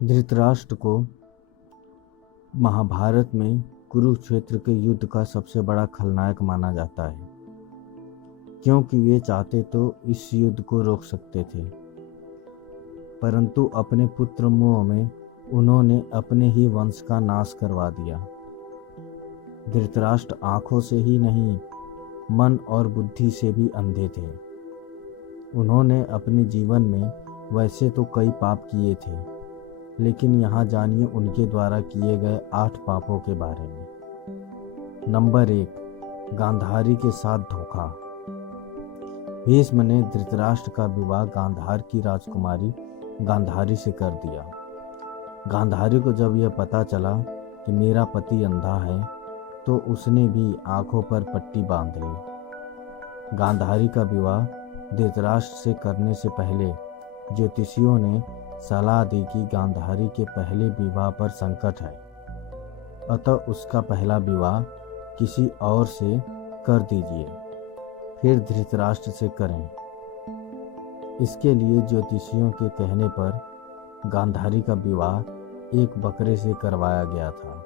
धृतराष्ट्र को महाभारत में कुरुक्षेत्र के युद्ध का सबसे बड़ा खलनायक माना जाता है, क्योंकि वे चाहते तो इस युद्ध को रोक सकते थे, परंतु अपने पुत्र मोह में उन्होंने अपने ही वंश का नाश करवा दिया। धृतराष्ट्र आंखों से ही नहीं, मन और बुद्धि से भी अंधे थे। उन्होंने अपने जीवन में वैसे तो कई पाप किए थे, लेकिन यहाँ जानिए उनके द्वारा किए गए 8 पापों के बारे में। नंबर 1, गांधारी के साथ धोखा। भीष्म ने धृतराष्ट्र का विवाह गांधार की राजकुमारी गांधारी से कर दिया। गांधारी को जब यह पता चला कि मेरा पति अंधा है, तो उसने भी आंखों पर पट्टी बांध ली। गांधारी का विवाह धृतराष्ट्र से करने से पहले ज्योतिषियों ने सलाह दी कि गांधारी के पहले विवाह पर संकट है, अतः उसका पहला विवाह किसी और से कर दीजिए, फिर धृतराष्ट्र से करें। इसके लिए ज्योतिषियों के कहने पर गांधारी का विवाह एक बकरे से करवाया गया था।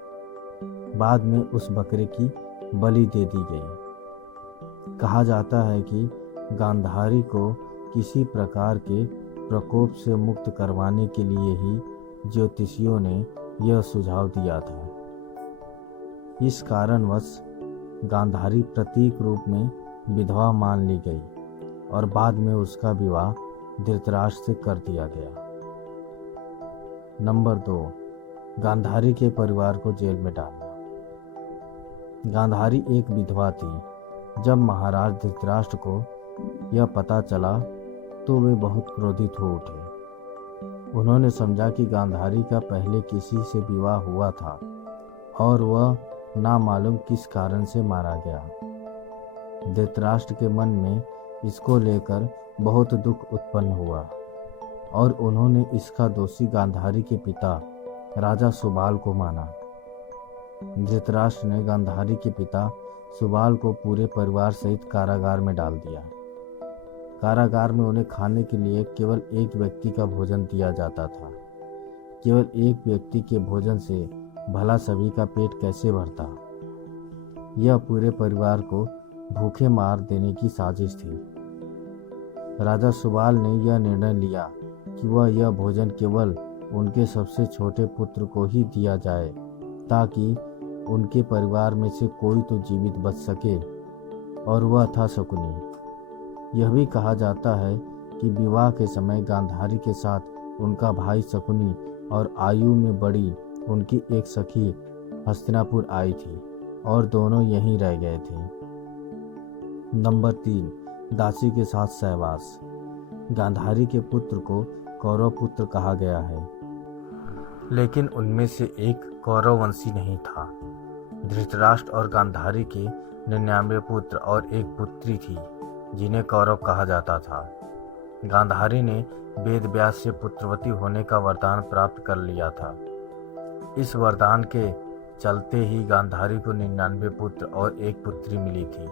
बाद में उस बकरे की बलि दे दी गई। कहा जाता है कि गांधारी को किसी प्रकार के प्रकोप से मुक्त करवाने के लिए ही ज्योतिषियों ने यह सुझाव दिया था। इस कारणवश गांधारी प्रतीक रूप में विधवा मान ली गई और बाद में उसका विवाह धृतराष्ट्र से कर दिया गया। नंबर 2, गांधारी के परिवार को जेल में डालना। गांधारी एक विधवा थी। जब महाराज धृतराष्ट्र को यह पता चला तो वे बहुत क्रोधित हो उठे। उन्होंने समझा कि गांधारी का पहले किसी से विवाह हुआ था और वह ना मालूम किस कारण से मारा गया। धृतराष्ट्र के मन में इसको लेकर बहुत दुख उत्पन्न हुआ और उन्होंने इसका दोषी गांधारी के पिता राजा सुबाल को माना। धृतराष्ट्र ने गांधारी के पिता सुबाल को पूरे परिवार सहित कारागार में डाल दिया। कारागार में उन्हें खाने के लिए केवल एक व्यक्ति का भोजन दिया जाता था। केवल एक व्यक्ति के भोजन से भला सभी का पेट कैसे भरता। यह पूरे परिवार को भूखे मार देने की साजिश थी। राजा सुबाल ने यह निर्णय लिया कि वह यह भोजन केवल उनके सबसे छोटे पुत्र को ही दिया जाए, ताकि उनके परिवार में से कोई तो जीवित बच सके, और वह था शकुनी। यह भी कहा जाता है कि विवाह के समय गांधारी के साथ उनका भाई शकुनी और आयु में बड़ी उनकी एक सखी हस्तिनापुर आई थी और दोनों यहीं रह गए थे। नंबर 3, दासी के साथ सहवास। गांधारी के पुत्र को कौरव पुत्र कहा गया है, लेकिन उनमें से एक कौरववंशी नहीं था। धृतराष्ट्र और गांधारी के 99 पुत्र और एक पुत्री थी, जिन्हें कौरव कहा जाता था। गांधारी ने वेद व्यास से पुत्रवती होने का वरदान प्राप्त कर लिया था। इस वरदान के चलते ही गांधारी को 99 पुत्र और एक पुत्री मिली थी।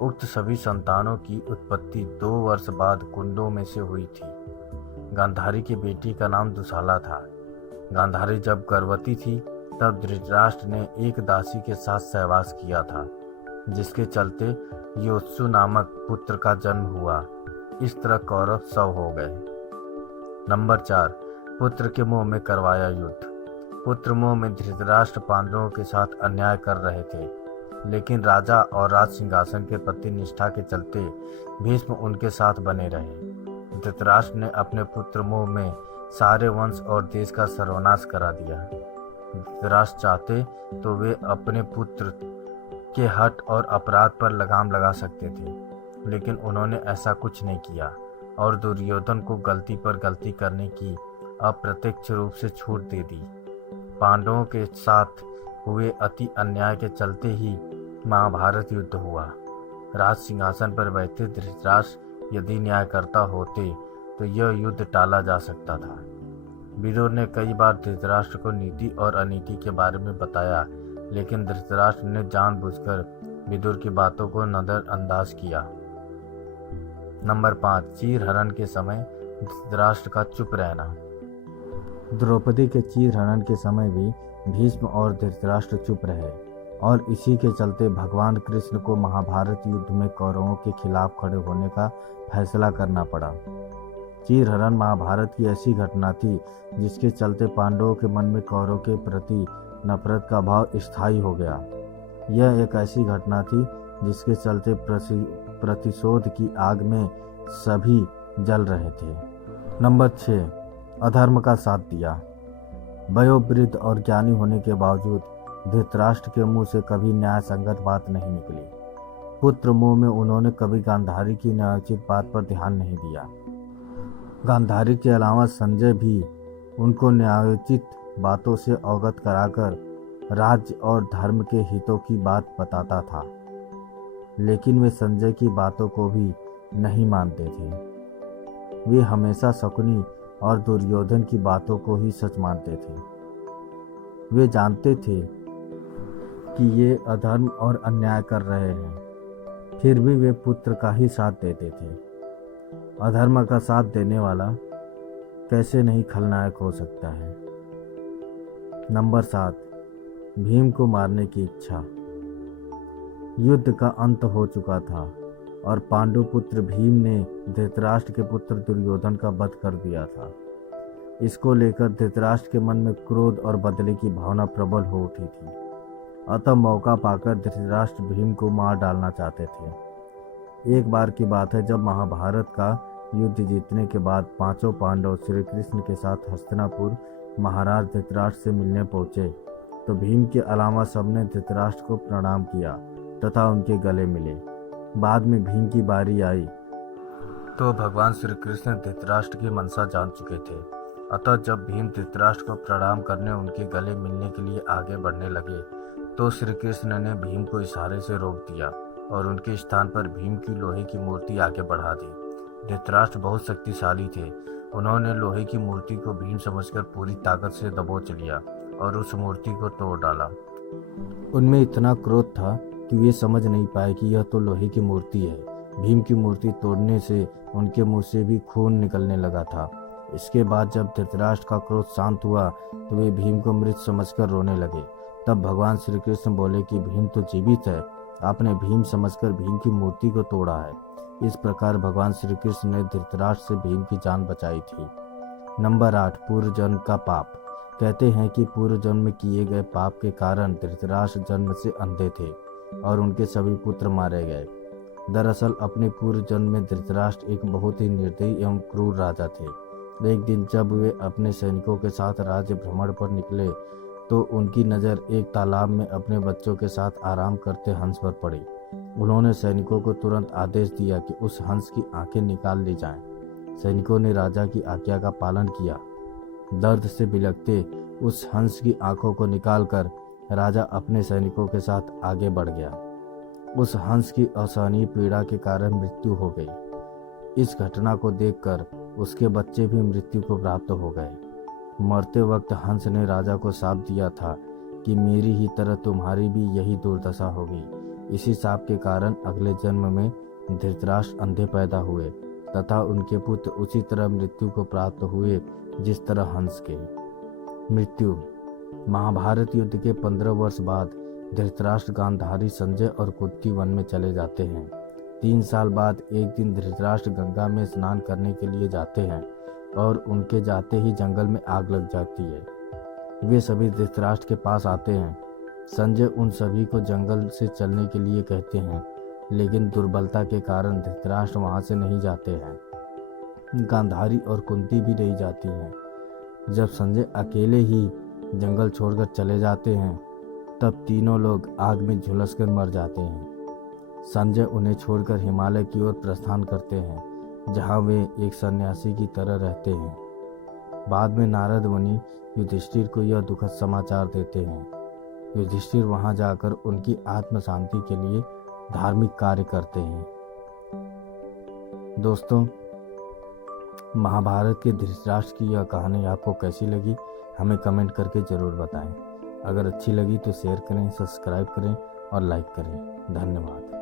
उक्त सभी संतानों की उत्पत्ति 2 वर्ष बाद कुंडों में से हुई थी। गांधारी की बेटी का नाम दुशाला था। गांधारी जब गर्भवती थी तब धृतराष्ट्र ने एक दासी के साथ सहवास किया था, जिसके चलते योत्सु नामक पुत्र का जन्म हुआ। इस तरह कौरव 100 हो गए। नंबर 4, पुत्र के मोह में करवाया युद्ध। पुत्र मोह में धृतराष्ट्र पांडवों के साथ अन्याय कर रहे थे, लेकिन राजा और राज सिंहासन के प्रति निष्ठा के चलते भीष्म उनके साथ बने रहे। धृतराष्ट्र ने अपने पुत्र मोह में सारे वंश और देश का सर्वनाश करा दिया। धृतराष्ट्र चाहते तो वे अपने पुत्र के हठ और अपराध पर लगाम लगा सकते थे, लेकिन उन्होंने ऐसा कुछ नहीं किया और दुर्योधन को गलती पर गलती करने की अप्रत्यक्ष रूप से छूट दे दी। पांडवों के साथ हुए अति अन्याय के चलते ही महाभारत युद्ध हुआ। राज सिंहासन पर बैठे धृतराष्ट्र यदि न्याय करता होते तो यह युद्ध टाला जा सकता था। विदुर ने कई बार धृतराष्ट्र को नीति और अनीति के बारे में बताया, लेकिन धृतराष्ट्र ने जानबूझकर विदुर की बातों को नजरअंदाज किया। नंबर 5, चीर हरण के समय धृतराष्ट्र का चुप रहना। द्रौपदी के चीर हरण के समय भी भीष्म और धृतराष्ट्र चुप रहे और इसी के चलते भगवान कृष्ण को महाभारत युद्ध में कौरवों के खिलाफ खड़े होने का फैसला करना पड़ा। चीर हरण महाभारत की ऐसी घटना थी जिसके चलते पांडवों के मन में कौरवों के प्रति नफरत का भाव स्थायी हो गया। यह एक ऐसी घटना थी जिसके चलते प्रतिशोध की आग में सभी जल रहे थे। नंबर 6, अधर्म का साथ दिया। वयोवृद्ध और ज्ञानी होने के बावजूद धृतराष्ट्र के मुंह से कभी न्याय संगत बात नहीं निकली। पुत्र मोह में उन्होंने कभी गांधारी की न्यायोचित बात पर ध्यान नहीं दिया। गांधारी के अलावा संजय भी उनको न्यायोचित बातों से अवगत कराकर राज्य और धर्म के हितों की बात बताता था, लेकिन वे संजय की बातों को भी नहीं मानते थे। वे हमेशा शकुनी और दुर्योधन की बातों को ही सच मानते थे। वे जानते थे कि ये अधर्म और अन्याय कर रहे हैं, फिर भी वे पुत्र का ही साथ देते थे। अधर्म का साथ देने वाला कैसे नहीं खलनायक हो सकता है। नंबर 7, भीम को मारने की इच्छा। युद्ध का अंत हो चुका था और पांडु पुत्र भीम ने धृतराष्ट्र के पुत्र दुर्योधन का वध कर दिया था। इसको लेकर धृतराष्ट्र के मन में क्रोध और बदले की भावना प्रबल हो उठी थी। अतः मौका पाकर धृतराष्ट्र भीम को मार डालना चाहते थे। एक बार की बात है, जब महाभारत का युद्ध जीतने के बाद पांचों पांडव श्री कृष्ण के साथ हस्तिनापुर महाराज धृतराष्ट्र से मिलने पहुंचे तो भीम के अलावा सबने धृतराष्ट्र को प्रणाम किया तथा उनके गले मिले। बाद में भीम की बारी आई तो भगवान श्री कृष्ण धृतराष्ट्र की मनसा जान चुके थे। अतः जब भीम धृतराष्ट्र को प्रणाम करने उनके गले मिलने के लिए आगे बढ़ने लगे तो श्री कृष्ण ने भीम को इशारे से रोक दिया और उनके स्थान पर भीम की लोहे की मूर्ति आगे बढ़ा दी। धृतराष्ट्र बहुत शक्तिशाली थे। उन्होंने लोहे की मूर्ति को भीम समझकर पूरी ताकत से दबोच लिया और उस मूर्ति को तोड़ डाला। उनमें इतना क्रोध था कि वे समझ नहीं पाए कि यह तो लोहे की मूर्ति है। भीम की मूर्ति तोड़ने से उनके मुंह से भी खून निकलने लगा था। इसके बाद जब धृतराष्ट्र का क्रोध शांत हुआ तो वे भीम को मृत समझकर रोने लगे। तब भगवान श्री कृष्ण बोले कि भीम तो जीवित है, आपने भीम समझकर भीम की मूर्ति को तोड़ा है। इस प्रकार भगवान श्री कृष्ण ने धृतराष्ट्र से भीम की जान बचाई थी। नंबर 8, पूर्व जन्म का पाप। कहते हैं कि पूर्व जन्म में किए गए पाप के कारण धृतराष्ट्र जन्म से अंधे थे और उनके सभी पुत्र मारे गए। दरअसल अपने पूर्व जन्म में धृतराष्ट्र एक बहुत ही निर्दयी एवं क्रूर राजा थे। एक दिन जब वे अपने सैनिकों के साथ राज्य भ्रमण पर निकले तो उनकी नज़र एक तालाब में अपने बच्चों के साथ आराम करते हंस पर पड़ी। उन्होंने सैनिकों को तुरंत आदेश दिया कि उस हंस की आंखें निकाल ली जाएं। सैनिकों ने राजा की आज्ञा का पालन किया। दर्द से बिलखते उस हंस की आंखों को निकालकर राजा अपने सैनिकों के साथ आगे बढ़ गया। उस हंस की असहनीय पीड़ा के कारण मृत्यु हो गई। इस घटना को देखकर उसके बच्चे भी मृत्यु को प्राप्त हो गए। मरते वक्त हंस ने राजा को शाप दिया था कि मेरी ही तरह तुम्हारी भी यही दुर्दशा होगी। इसी शाप के कारण अगले जन्म में धृतराष्ट्र अंधे पैदा हुए तथा उनके पुत्र उसी तरह मृत्यु को प्राप्त हुए जिस तरह हंस के। मृत्यु। महाभारत युद्ध के 15 वर्ष बाद धृतराष्ट्र गांधारी, संजय और कुंती वन में चले जाते हैं। 3 साल बाद एक दिन धृतराष्ट्र गंगा में स्नान करने के लिए जाते हैं और उनके जाते ही जंगल में आग लग जाती है। वे सभी धृतराष्ट्र के पास आते हैं। संजय उन सभी को जंगल से चलने के लिए कहते हैं, लेकिन दुर्बलता के कारण धृतराष्ट्र वहां से नहीं जाते हैं। गांधारी और कुंती भी नहीं जाती हैं। जब संजय अकेले ही जंगल छोड़कर चले जाते हैं तब तीनों लोग आग में झुलसकर मर जाते हैं। संजय उन्हें छोड़कर हिमालय की ओर प्रस्थान करते हैं, जहां वे एक सन्यासी की तरह रहते हैं। बाद में नारद मुनि युधिष्ठिर को यह दुखद समाचार देते हैं। युधिष्ठिर वहां जाकर उनकी आत्म शांति के लिए धार्मिक कार्य करते हैं। दोस्तों, महाभारत के धृतराष्ट्र की यह कहानी आपको कैसी लगी हमें कमेंट करके ज़रूर बताएं। अगर अच्छी लगी तो शेयर करें, सब्सक्राइब करें और लाइक करें। धन्यवाद।